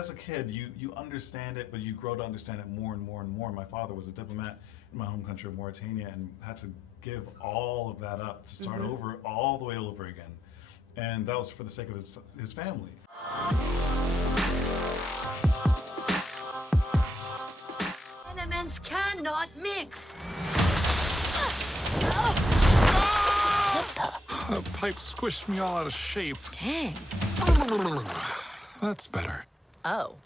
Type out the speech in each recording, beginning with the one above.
as a kid, you understand it, but you grow to understand it more and more and more. My father was a diplomat in my home country of Mauritania and had to give all of that up to start over all the way over again. And that was for the sake of his family. Elements cannot mix. The pipe squished me all out of shape. Dang. That's better. Oh.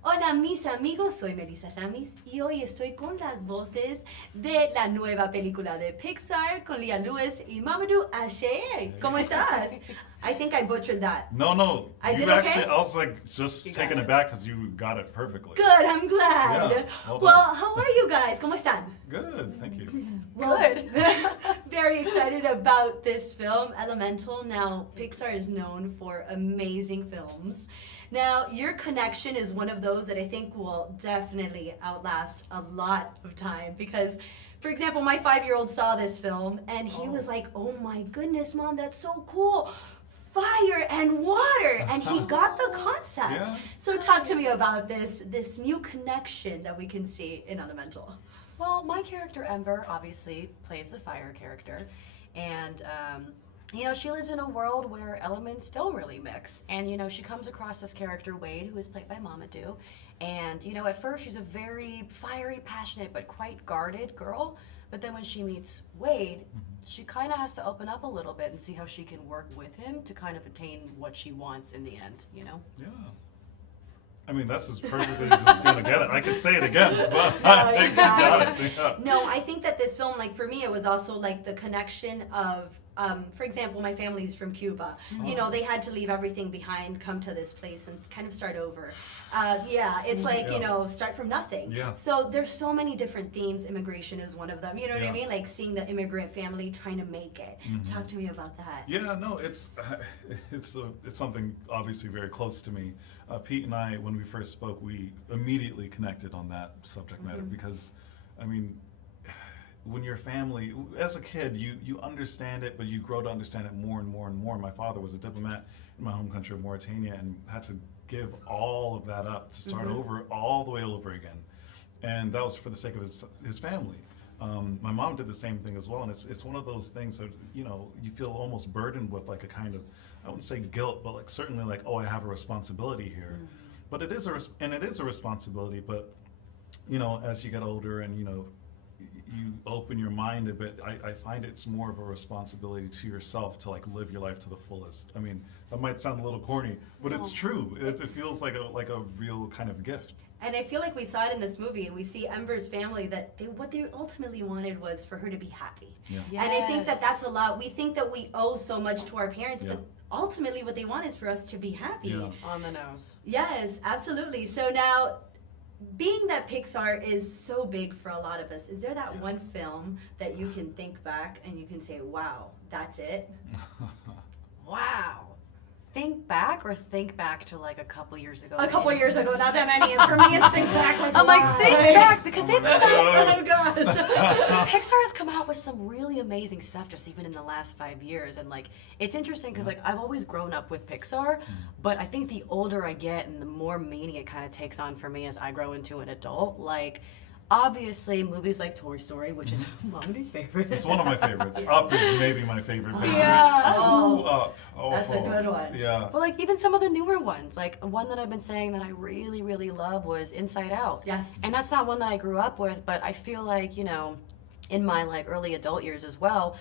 Hola mis amigos, soy Melissa Ramiz y hoy estoy con las voces de la nueva película de Pixar con Leah Lewis y Mamoudou Athie. ¿Cómo estás? I think I butchered that. No. I did actually, okay? I was like just You taking got it it. back because you got it perfectly. Good, I'm glad. Yeah, well done. Well, how are you guys? ¿Cómo están? Good, thank you. Good. Very excited about this film, Elemental. Now, Pixar is known for amazing films. Now, your connection is one of those that I think will definitely outlast a lot of time because, for example, my 5-year-old saw this film and he was like, oh my goodness, Mom, that's so cool. Fire and water, and he got the concept. Yeah. So talk to me about this new connection that we can see in Elemental. Well, my character Ember obviously plays the fire character, and you know, she lives in a world where elements don't really mix. And you know, she comes across this character Wade, who is played by Mamoudou, and you know, at first she's a very fiery, passionate, but quite guarded girl. But then when she meets Wade, she kind of has to open up a little bit and see how she can work with him to kind of attain what she wants in the end, you know? Yeah. I mean, that's as perfectly as it's going to get it. I could say it again, but No, I you think you got got it. Yeah. No, I think that this film, like for me, it was also like the connection of, for example, my family's from Cuba. You know, they had to leave everything behind, come to this place and kind of start over. Yeah, it's like, you know, start from nothing. Yeah. So there's so many different themes. Immigration is one of them. You know what I Yeah. mean? Like seeing the immigrant family trying to make it. Talk to me about that. Yeah, no, it's something obviously very close to me. Pete and I, when we first spoke, we immediately connected on that subject matter because, I mean, when your family, as a kid, you understand it, but you grow to understand it more and more and more. My father was a diplomat in my home country of Mauritania and had to give all of that up to start over all the way over again. And that was for the sake of his family. My mom did the same thing as well, and it's one of those things that, you know, you feel almost burdened with like a kind of, I wouldn't say guilt, but like certainly like, oh, I have a responsibility here. But it is a responsibility, but you know, as you get older and you know, you open your mind a bit, I find it's more of a responsibility to yourself to like live your life to the fullest. I mean, that might sound a little corny, but it's true. It feels like a real kind of gift. And I feel like we saw it in this movie, and we see Ember's family that what they ultimately wanted was for her to be happy. Yeah. And I think that that's a lot. We think that we owe so much to our parents, but ultimately what they want is for us to be happy. Yeah. On the nose. Yes, absolutely. So now, being that Pixar is so big for a lot of us, is there that one film that you can think back and you can say, wow, that's it? Wow. Think back or think back to like a couple years ago? A couple years ago, not that many. And for me, it's think back. Like, I'm like, why? think back, because they've come out, Oh, God. Pixar has come out with some really amazing stuff just even in the last 5 years. And like, it's interesting because like I've always grown up with Pixar, but I think the older I get and the more meaning it kind of takes on for me as I grow into an adult, like obviously movies like Toy Story, which is Mommy's favorite. It's one of my favorites. Up is maybe my favorite. Yeah. Ooh, Up. Oh, That's a good one. Yeah. But like even some of the newer ones, like one that I've been saying that I really, really love was Inside Out. Yes. And that's not one that I grew up with, but I feel like, you know, in my like early adult years as well,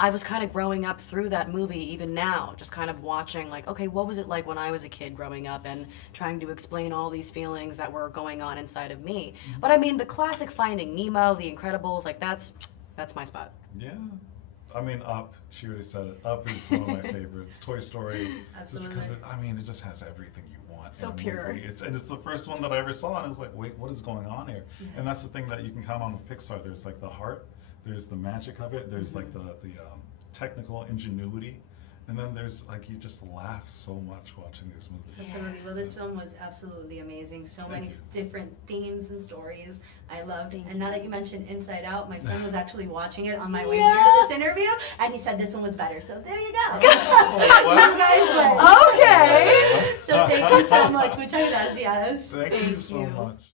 I was kind of growing up through that movie even now, just kind of watching like, okay, what was it like when I was a kid growing up and trying to explain all these feelings that were going on inside of me. But I mean, the classic Finding Nemo, The Incredibles, like that's my spot. Yeah. I mean, Up, she already said it. Up is one of my favorites. Toy Story, Absolutely. just because, it just has everything you want. So in a pure. movie. It's the first one that I ever saw, and I was like, wait, what is going on here? And that's the thing that you can count on with Pixar. There's like the heart, there's the magic of it, there's like the technical ingenuity, And then there's like, you just laugh so much watching these movies. Absolutely. Well, this film was absolutely amazing. So many you. different themes and stories I loved. And now that you mentioned Inside Out, my son was actually watching it on my way here to this interview, and he said this one was better. So there you go. You guys win. Okay. So thank you so much. Muchas gracias. Thank you so much.